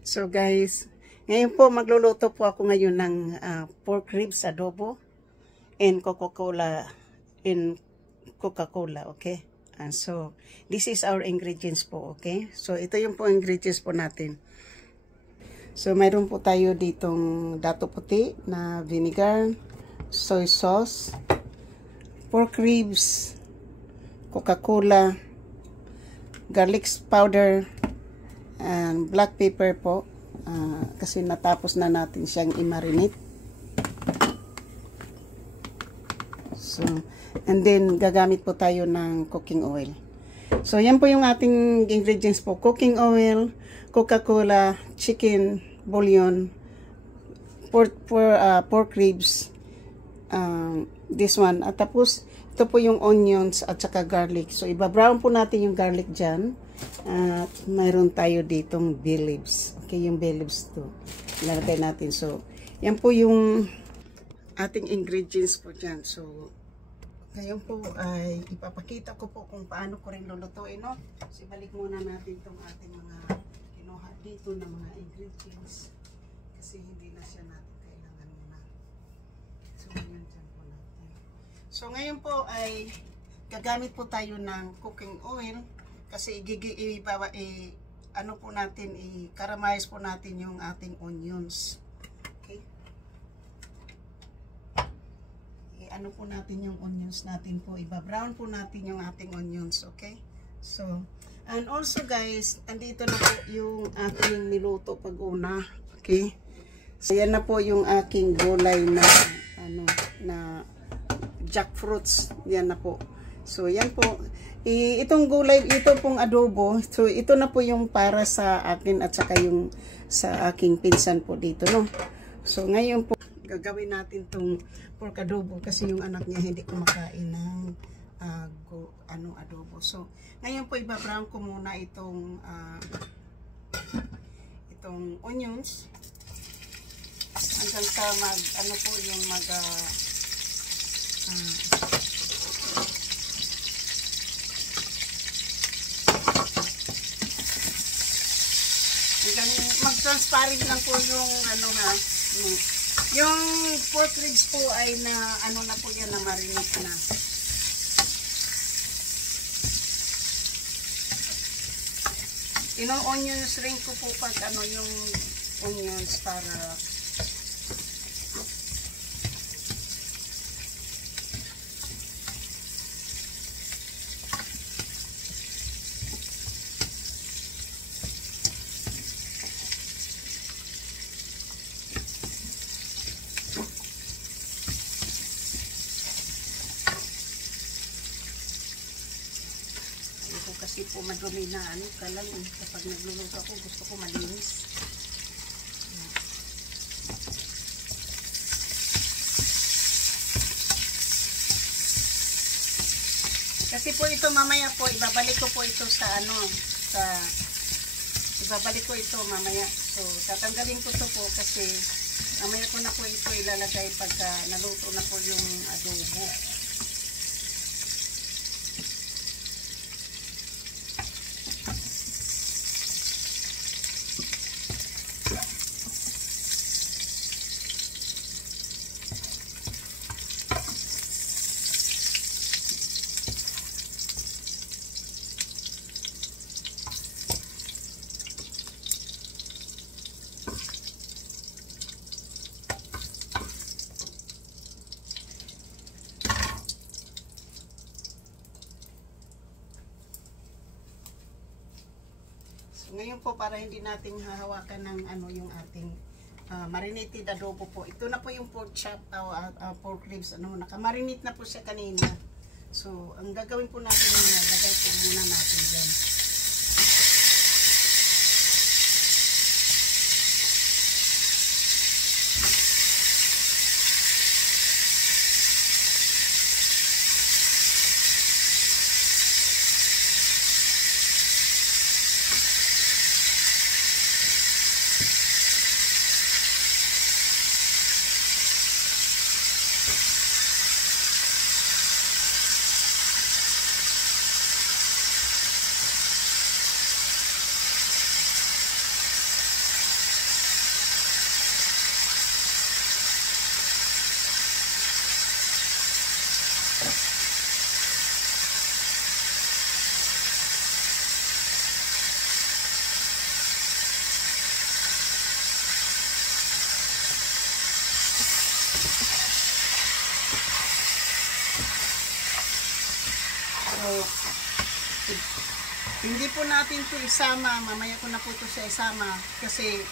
So guys, ngayon po magluluto po ako ngayon ng pork ribs adobo and Coca-Cola, okay? And so, this is our ingredients po, okay? So, ito yung po ingredients po natin. So, mayroon po tayo ditong dato puti na vinegar, soy sauce, pork ribs, Coca-Cola, garlic powder, and black pepper po. Kasi natapos na natin siyang i-marinate. So, and then gagamit po tayo ng cooking oil. So, yan po yung ating ingredients po. Cooking oil, Coca-Cola, chicken bouillon, pork ribs, this one. At tapos, ito po yung onions at saka garlic. So, iba-brown po natin yung garlic dyan. At mayroon tayo ditong bay leaves. Okay, yung bay leaves to. Ilalagay natin. So, yan po yung ating ingredients po dyan. So, ngayon po ay ipapakita ko po kung paano ko rin lulutuin, no? So, balik muna natin itong ating mga kinuha dito na mga ingredients. Kasi hindi na siya natin kailangan muna. So, ngayon dyan po natin. So, ngayon po ay gagamit po tayo ng cooking oil. Kasi ano po natin, i-caramelize po natin yung ating onions. Okay? Ano po natin yung onions natin po. Iba-brown po natin yung ating onions. Okay? So, and also guys, andito na po yung ating niluto pag-una. Okay? So, yan na po yung aking gulay na, na jackfruits. Yan na po. So, yan po. Itong gulay, ito pong adobo, so ito na po yung para sa akin at saka yung sa aking pinsan po dito, no? So ngayon po, gagawin natin tong pork adobo kasi yung anak niya hindi kumakain ng adobo. So ngayon po, iba-brown ko muna itong onions hanggang sa mag-transparent lang po yung yung pork ribs po ay na na po yan, na marinate na. Yung onions rin ko po pag yung onions para kasi po madumi na kapag nagluluto ako, gusto ko malinis. Kasi po ito mamaya po ibabalik ko po ito ibabalik ko ito mamaya. So tatanggalin ko to po kasi mamaya ko na po ito ilalagay pagka naluto na po yung adobo. Ngayon po, para hindi natin hahawakan ng yung ating marinated adobo po. Ito na po yung pork chop, pork ribs. Nakamarinate na po siya kanina. So, ang gagawin po natin lagay po muna natin dyan. po natin ito isama. Mamaya ko na po ito siya isama. Kasi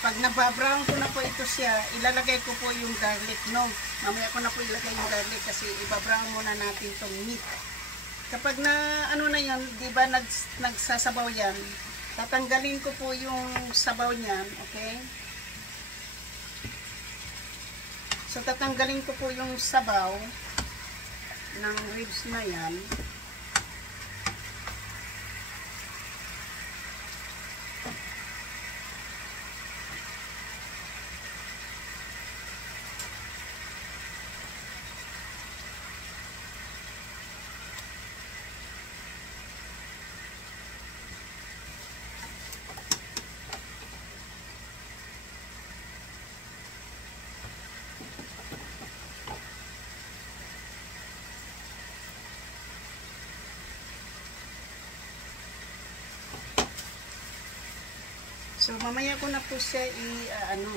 pag nababrown ko na po ito siya, ilalagay ko po yung garlic, no? Mamaya ko na po ilagay yung garlic kasi ibabrown muna natin itong meat. Kapag na, ano na yan, di ba nagsasabaw yan, tatanggalin ko po yung sabaw niyan, okay? So, tatanggalin ko po yung sabaw ng ribs na yan. So, mamaya ko na po siya ano.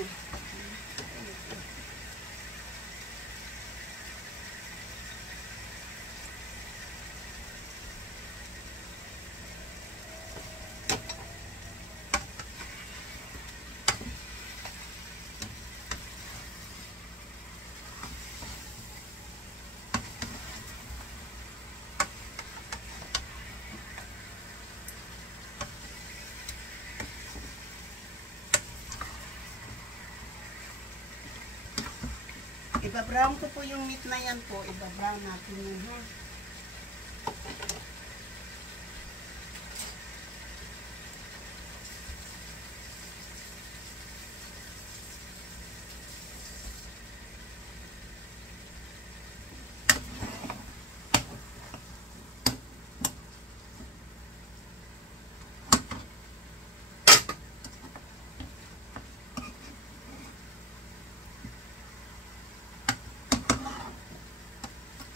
Ibabrown ko po yung meat na yan po. Ibabrown natin yun, ha?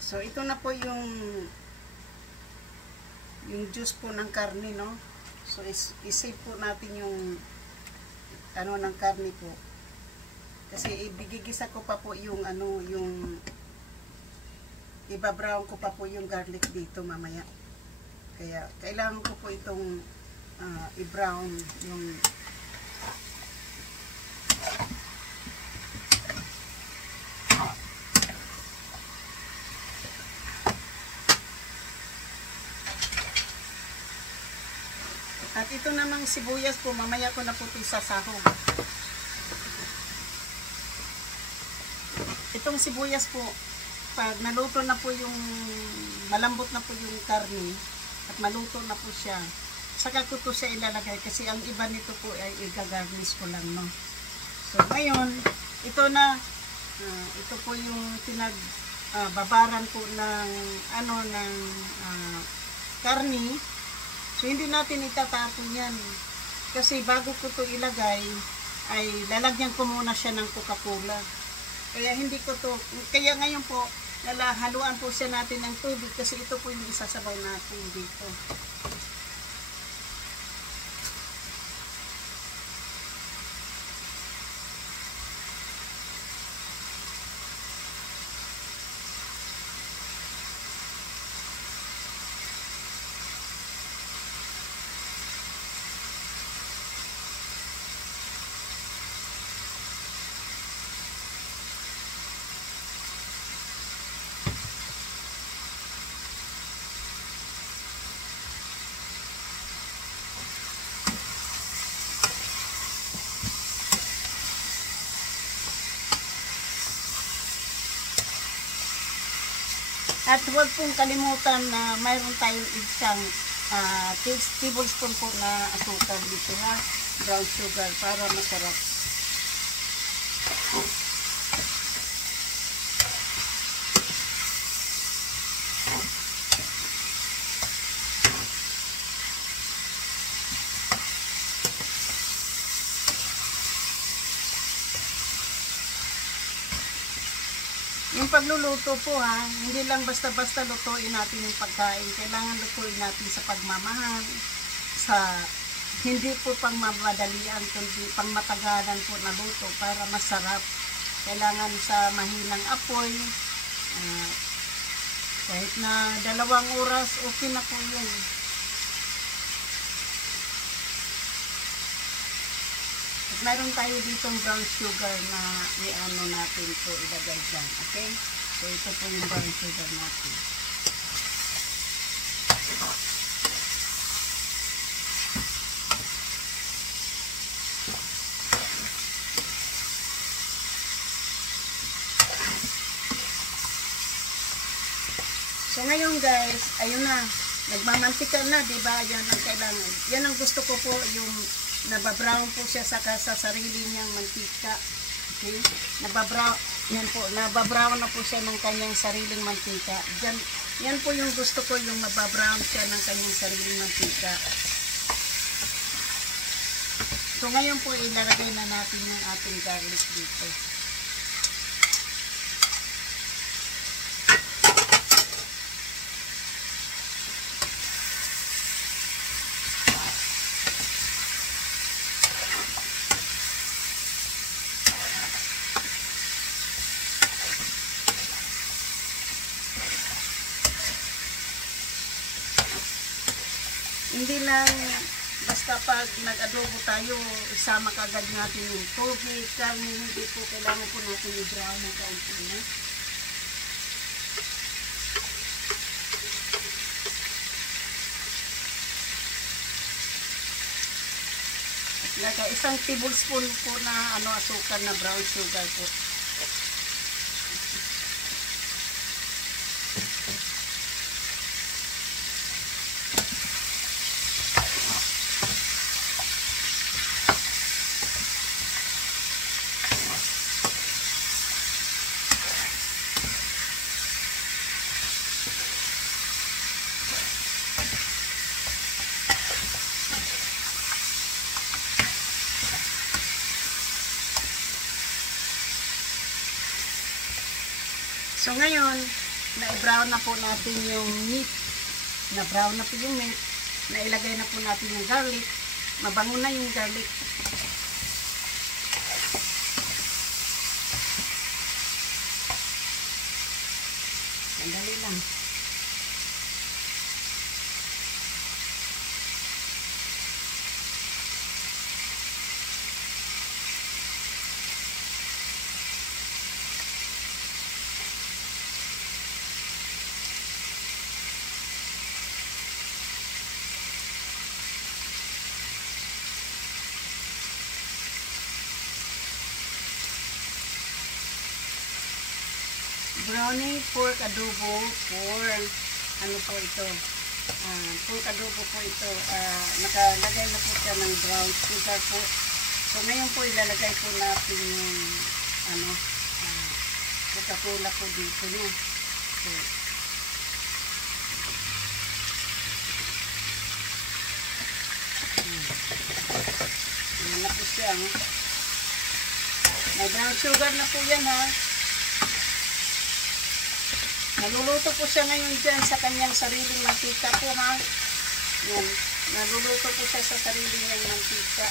So, ito na po yung juice po ng karne, no? So, isave po natin yung ano ng karne po. Kasi ibigigisa ko pa po yung ano, yung ibabrown ko pa po yung garlic dito mamaya. Kaya, kailangan ko po itong i-brown yung at ito namang sibuyas po, mamaya ko na po ito sasahog. Itong sibuyas po, pag naluto na po yung, malambot na po yung karne, at maluto na po siya, saka ko ito siya ilalagay, kasi ang iba nito po ay i-garnish ko lang, no? So, ngayon, ito na, ito po yung babaran po ng, ano, ng karne. So, hindi natin itatapon yan. Kasi bago ko ito ilagay, ay lalagyan ko muna siya ng Coca-Cola. Kaya hindi ko to, kaya ngayon po, haluan po siya natin ng tubig kasi ito po yung isasabaw natin dito. At huwag pong kalimutan na mayroon tayong isang tablespoon po na asukal dito, ha? Brown sugar para masarap. Yung pagluluto po, ha, hindi lang basta-basta lutuin natin yung pagkain. Kailangan lutuin natin sa pagmamahal, sa hindi po pangmamadalian, kundi pangmatagalan po na luto para masarap. Kailangan sa mahinang apoy, kahit na 2 oras, okay na po yun. mayroon tayo ditong brown sugar na i-ano natin po, ilagay dyan. Okay? So, ito po yung brown sugar natin. So, ngayon guys, ayun na. Nagmamantika na, di ba? Yan ang kailangan. Yan ang gusto ko po, yung nababrown po siya sa sarili niyang mantika. Okay? Nababrown, yan po, nababrown na po siya ng kanyang sariling mantika. Yan po yung gusto ko, yung nababrown siya ng kanyang sariling mantika. So, ngayon po, ilalagay na natin yung ating garlic dito. Hindi lang basta pag nag-adobo tayo, isama kagad natin yung tubig, karne, hindi po kailangan po natin i-brown ng kaunti na. Lagay isang tablespoon po na asukar na brown sugar po. So ngayon, na-brown na po natin yung meat. Na-brown na po yung meat. Nailagay na po natin yung garlic. Mabango na yung garlic. Sandali lang. Brownie pork adobo for ano po ito, pork adobo po ito, nakalagay na po siya ng brown sugar po. So ngayon po ilalagay po natin yung Coca-Cola po dito niya. So, yan na po siya. May brown sugar na po yan ha. Naluluto po siya ngayon dyan sa kanyang sariling mantika po ha. Yan. Naluluto po siya sa sarili niyang mantika.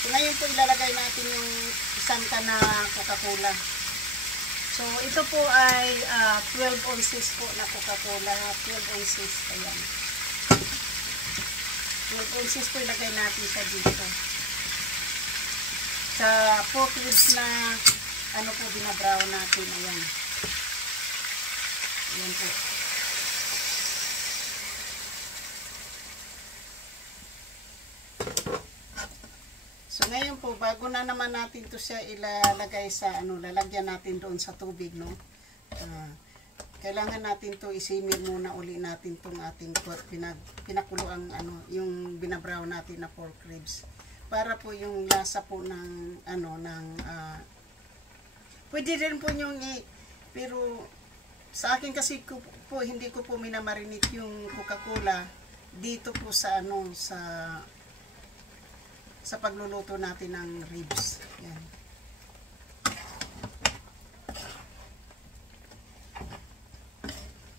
So ngayon po ilalagay natin yung isang can na Coca-Cola. So ito po ay 12 ounces po na Coca-Cola ha. 12 ounces. Ayan. 12 ounces po ilagay natin siya dito. Sa pork ribs na po binabrown natin. Ayan. Ayan po. So ngayon po, bago na naman natin to siya ilalagay sa lalagyan natin doon sa tubig, no? Kailangan natin to isimir muna uli natin tong ating pinakuluang yung binabrown natin na pork ribs. Para po yung lasa po ng pwede rin po yung pero sa akin kasi po hindi ko po minamarinate yung Coca-Cola dito po sa sa pagluluto natin ng ribs. Yan.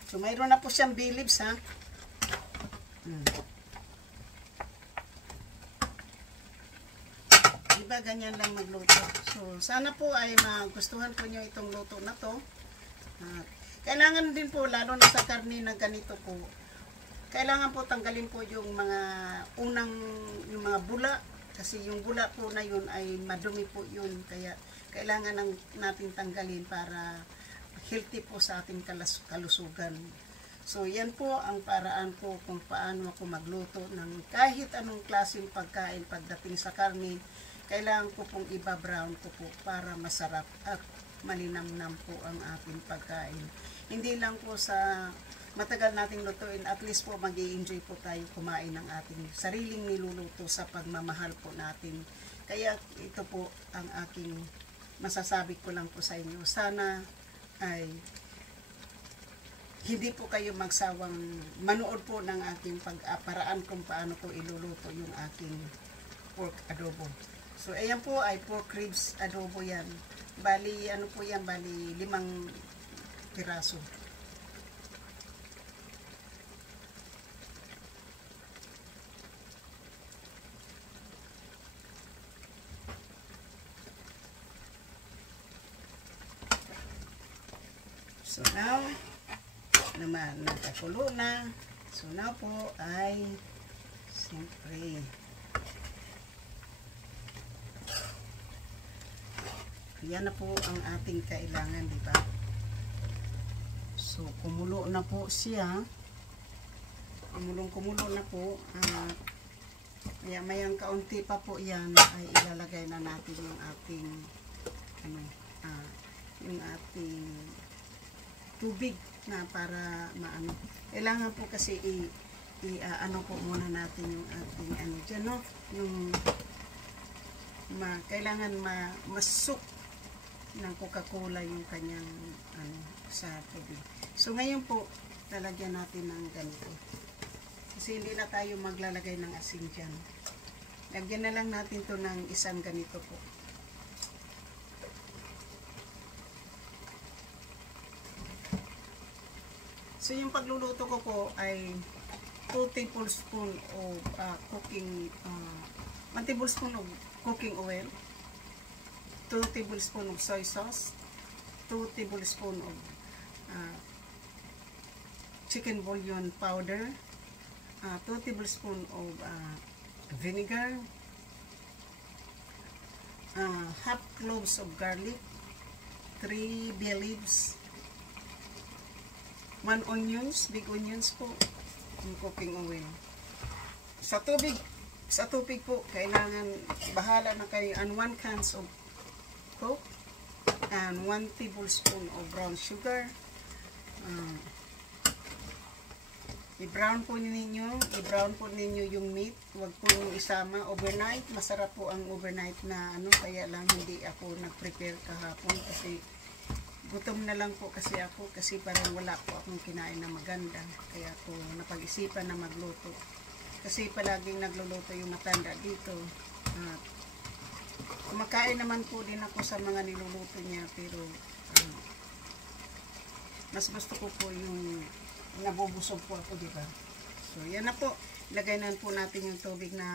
So mayroon na po siyang bay leaves ha. Diba ganyan lang magluto. So sana po ay magustuhan po nyo itong luto na to. Kailangan din po, lalo na sa karne na ganito po, kailangan po tanggalin po yung mga bula, Kasi yung bula po na yun ay madumi po yun. Kaya kailangan natin tanggalin para healthy po sa ating kalusugan. So yan po ang paraan ko kung paano ako magluto ng kahit anong klaseng pagkain pagdating sa karne. Kailangan ko pong iba-brown ko po para masarap at malinamnam po ang ating pagkain. Hindi lang po sa matagal nating lutuin, at least po mag-i-enjoy po tayo kumain ng ating sariling niluluto sa pagmamahal po natin. Kaya ito po ang aking masasabi ko lang po sa inyo. Sana ay hindi po kayo magsawang manood po ng aking paraan kung paano ko iluluto yung aking pork adobo. So ayan po ay pork ribs adobo yan. Bali ano po yan, bali 5 piraso. So now naman nakakulo na. So now po ay siyempre yan na po ang ating kailangan, di ba? So kumulo na po siya. Kumulo na po. Mayang kaunti pa po yan ay ilalagay na natin yung ating yung ating tubig na para maano. Kailangan po kasi ano po muna natin yung ating dyan, no? Yung kailangan masuk ng Coca-Cola yung kanyang sa tubig. So ngayon po lalagyan natin ng ganito. Kasi hindi na tayo maglalagay ng asin dyan. Lagyan na lang natin to ng isang ganito po. So yung pagluluto ko po ay 2 tablespoon of cooking 1 tablespoon of cooking oil, 2 tablespoon of soy sauce, 2 tablespoon of chicken bouillon powder, 2 tablespoon of vinegar, half cloves of garlic, 3 bay leaves, 1 onions, big onions po, yung cooking oil. Sa tubig po, kailangan bahala na kayo, and 1 cans of coke, and 1 tablespoon of brown sugar. I-brown po ninyo yung meat. Huwag po yung isama overnight. Masarap po ang overnight na kaya lang hindi ako nag-prepare kahapon kasi gutom na lang po kasi ako, kasi parang wala po akong kinain na maganda. Kaya ako napag-isipan na magluto. Kasi palaging nagluluto yung matanda dito. Kumakain naman po din ako sa mga niluluto niya, pero mas gusto ko po yung nabubusog po ako, diba? So yan na po. Ilagay na po natin yung tubig na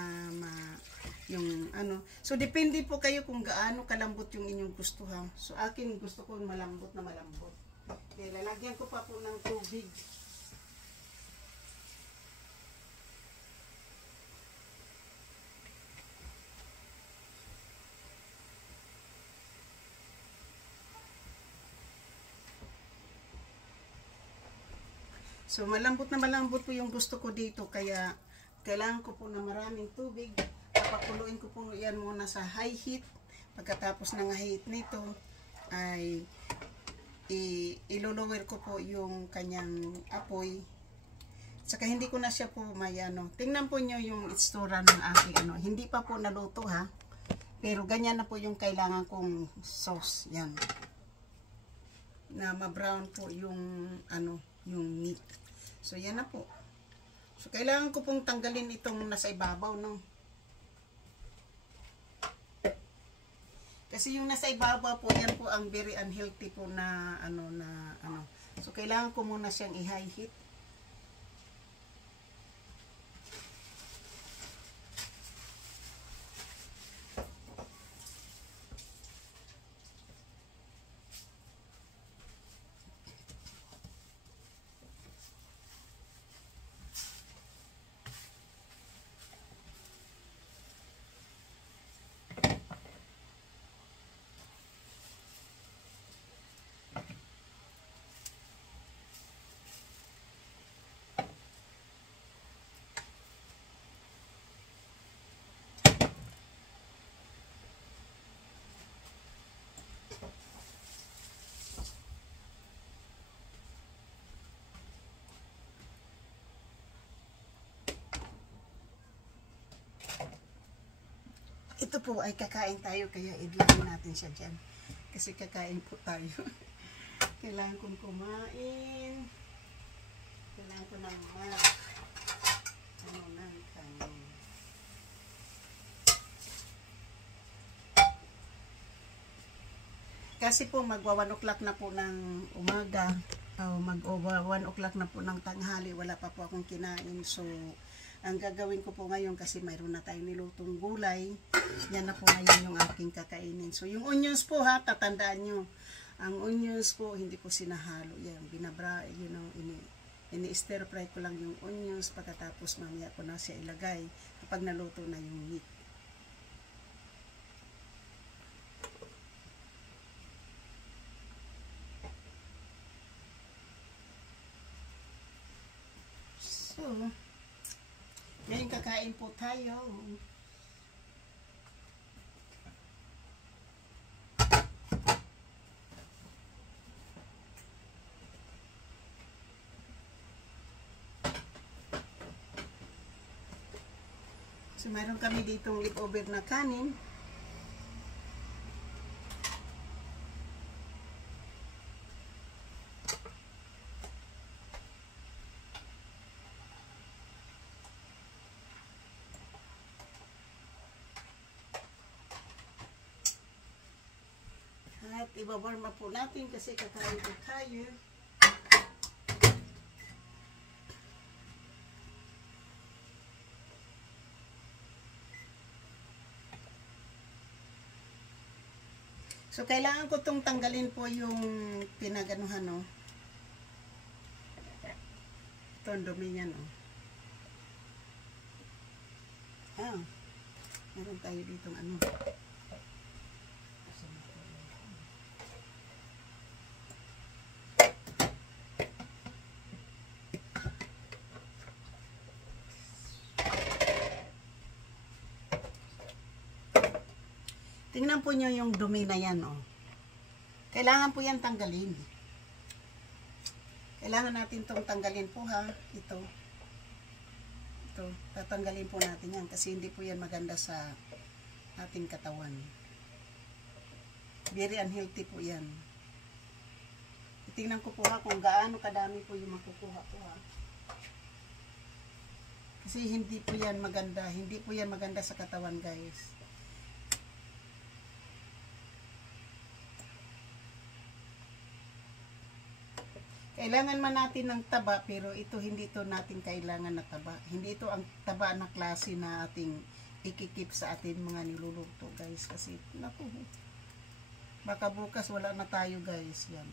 So depende po kayo kung gaano kalambot yung inyong gusto, ha. So akin gusto ko malambot na malambot. Okay, lalagyan ko pa po ng tubig. So malambot na malambot po yung gusto ko dito, kaya kailangan ko po na maraming tubig. Papakuluin ko po yan muna sa high heat. Pagkatapos ng heat nito ay ilolower ko po yung kanyang apoy. Saka hindi ko na siya po tingnan po nyo yung itsura ng aking hindi pa po naluto, ha. Pero ganyan na po yung kailangan kong sauce. Yan. Na ma-brown po yung yung meat. So yan na po. So kailangan ko pong tanggalin itong nasa ibabaw, no. Kasi yung nasa ibabaw po, yan po ang very unhealthy po na So kailangan ko muna siyang i-high heat. ito po ay kakain tayo, kaya idlagay natin siya dyan. Kasi kakain po tayo. Kailangan kong kumain. Kailangan ko ng kanin. Kasi po magwa 1 o'clock na po ng umaga. Mag-over 1 o'clock na po ng tanghali. Wala pa po akong kinain. So, ang gagawin ko po ngayon kasi mayroon na tayong nilutong gulay. Yan na po ngayon yung aking kakainin. So, yung onions po ha, tatandaan nyo. Ang onions po, hindi po sinahalo. Yan, binabra, ini-stir fry ko lang yung onions. Pagkatapos mamaya ko na siya ilagay kapag naluto na yung meat. So, ngayon kakain po tayo. So, mayroon kami ditong leftover na kanin. At ibabarma po natin kasi kakain po tayo. So, kailangan ko itong tanggalin po yung pinaganuhan, no? Ito, ang dumi niya, no? Meron tayo ditong ano. Tingnan po nyo yung dumi na yan, oh. Kailangan po yan tanggalin. Kailangan natin itong tanggalin po, ha. Ito. Tatanggalin po natin yan kasi hindi po yan maganda sa ating katawan. Very unhealthy po yan. Tingnan ko po ha kung gaano kadami po yung makukuha po ha. Kasi hindi po yan maganda. Hindi po yan maganda sa katawan, guys. Kailangan man natin ng taba, pero ito hindi ito natin kailangan na taba. Hindi ito ang taba na klase na ating ikikip sa ating mga niluluto, guys. Kasi, naku, baka bukas wala na tayo, guys. Yan.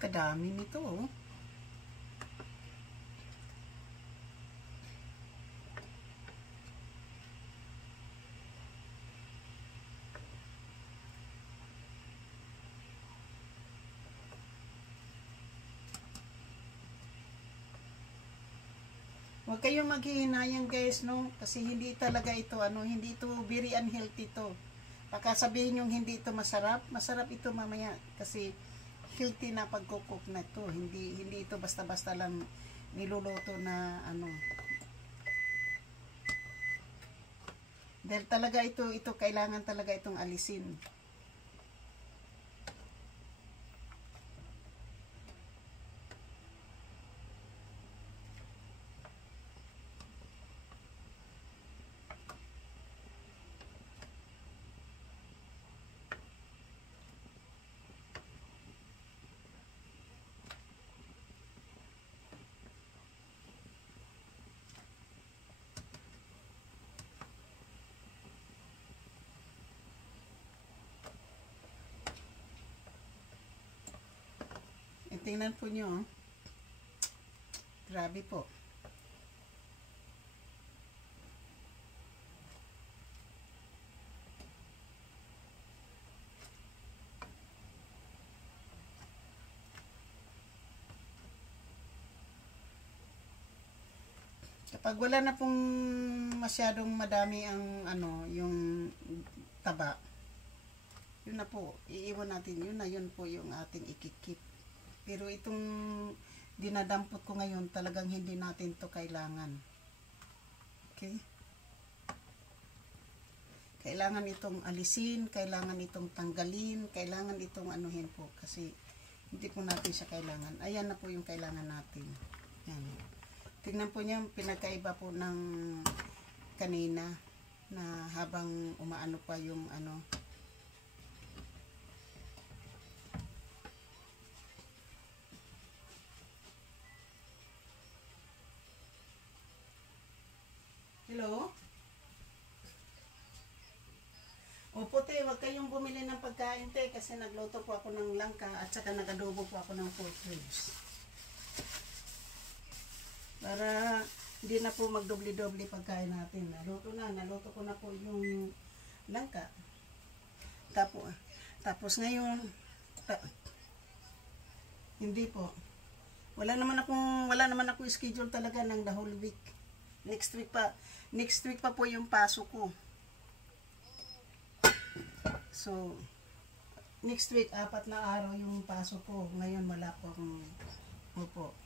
Kadami nito, oh. Huwag kayong maghihinayang, guys, no? Kasi hindi talaga ito, hindi ito very unhealthy to. Baka sabihin yung hindi ito masarap. Masarap ito mamaya kasi healthy na pagkukok na ito. Hindi ito basta-basta lang niluluto na Dahil talaga ito kailangan talaga itong alisin. Tingnan po nyo. Grabe po. Kapag wala na pong masyadong madami ang ano, yung taba, yun na po, iiwan natin yun na, yun po yung ating ikikip. Pero itong dinadampot ko ngayon, talagang hindi natin to kailangan. Okay? Kailangan itong alisin, kailangan itong tanggalin, kailangan itong anuhin po, kasi hindi po natin siya kailangan. Ayan na po yung kailangan natin. Yan. Tingnan po niyo, pinagkaiba po ng kanina na habang umaano pa yung ano. Hello? Opo te, wag kayong bumili ng pagkain te kasi nagluto po ako ng langka at saka nagadobo po ako ng pork ribs. Para hindi na po magdobli-dobli pagkain natin. Naluto ko na po yung langka. Tapos ngayon, hindi po. Wala naman ako schedule talaga ng the whole week. Next week pa po yung pasok ko. So, next week, 4 na araw yung pasok ko. Ngayon, wala po akong upo.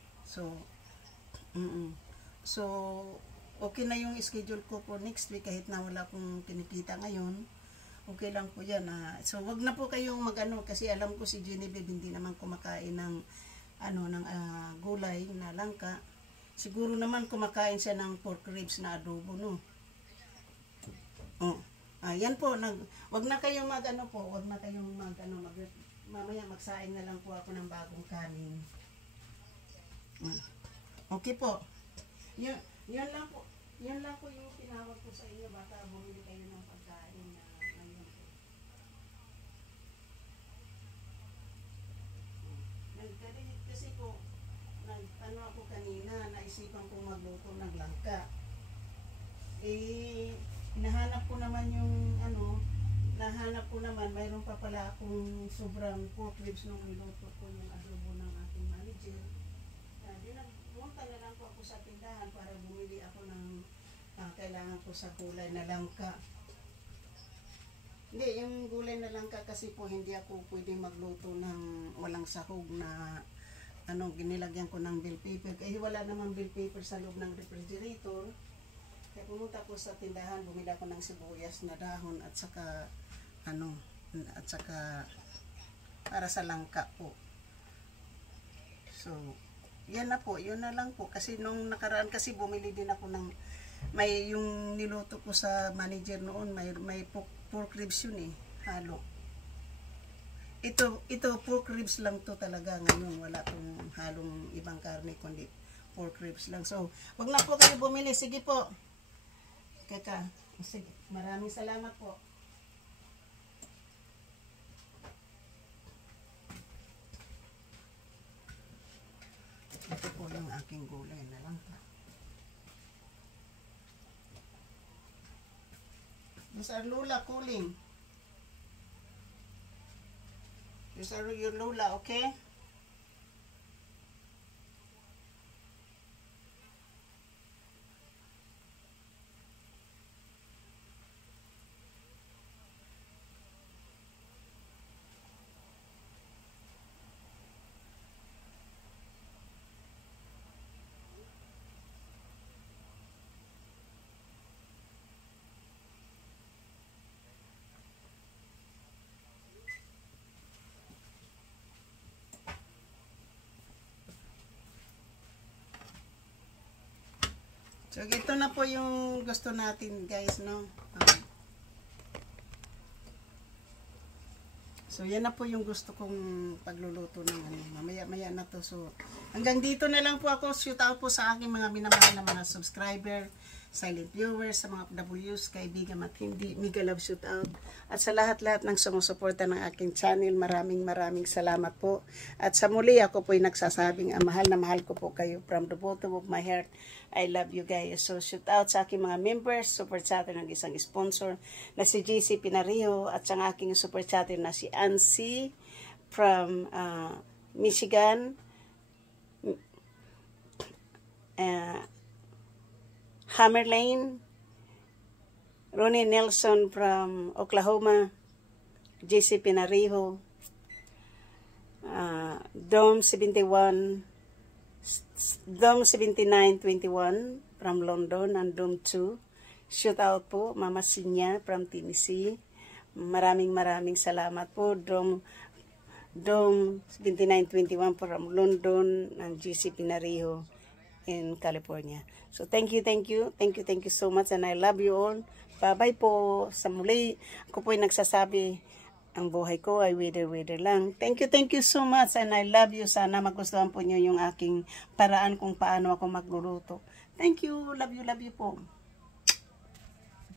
So, okay na yung schedule ko for next week kahit na wala akong kinikita ngayon. Okay lang po yan. So, wag na po kayong mag-ano kasi alam ko si Genevieve hindi naman kumakain ng gulay na langka. Siguro naman kumakain siya ng pork ribs na adobo, no? Yan po, wag na kayong mamaya magsaing na lang po ako ng bagong kanin. Okay po. Yun lang po yung tinawag ko sa inyo, baka bumili kayo ng pagkain na ngayon po. Kasi po, ako kanina, naisipan kong magluto ng langka. Nahanap ko naman, mayroon pa pala akong sobrang pork ribs nung niluto ko yung adobo ng ating manager. Pumunta na lang po ako sa tindahan para bumili ako ng kailangan ko sa gulay na langka. Hindi, yung gulay na langka kasi po hindi ako pwedeng magluto ng walang sahog na ginilagyan ko ng bell pepper. Kasi wala namang bell pepper sa loob ng refrigerator. Kaya pumunta ko sa tindahan, bumili ako ng sibuyas na dahon at saka para sa langka po. So, yun na lang po. Kasi nung nakaraan kasi bumili din ako ng, yung niluto ko sa manager noon, may pork ribs yun halo. Ito pork ribs lang to talaga ngayon. Wala tong halong ibang karne, kundi pork ribs lang. So, wag na po kayo bumili. Sige po. Sige. Maraming salamat po. Ito po yung aking gulay na langka. These are Lula cooling. These are your Lula, okay? So, ito na po yung gusto natin, guys, no? So, yan na po yung gusto kong pagluluto ng mamaya-maya na to. So, hanggang dito na lang po ako. Shoot out po sa aking mga minamahal na mga subscriber, silent viewers, sa mga W's, kaibigan at hindi, mega love shoot out. At sa lahat-lahat ng sumusuporta ng aking channel, maraming salamat po. At sa muli, ako po'y nagsasabing, mahal na mahal ko po kayo from the bottom of my heart. I love you guys. So, shoot out sa aking mga members, super chatter ng isang sponsor na si JC Pinario at sa aking super chatter na si Ansi from Michigan. Hammer Lane, Ronnie Nelson from Oklahoma, JC Pinarijo, Dome 79, Dome 7921 from London, and Dome 2. Shout out po, Mama Sinya from Tennessee. Maraming salamat po. Dome 7921 from London, and JC Pinarijo in California. So thank you so much, and I love you all. Bye-bye po. Sa muli, ako po ay nagsasabi, ang buhay ko ay wither lang. Thank you so much, and I love you. Sana magustuhan po nyo yung aking paraan kung paano ako magluluto. Thank you. Love you po.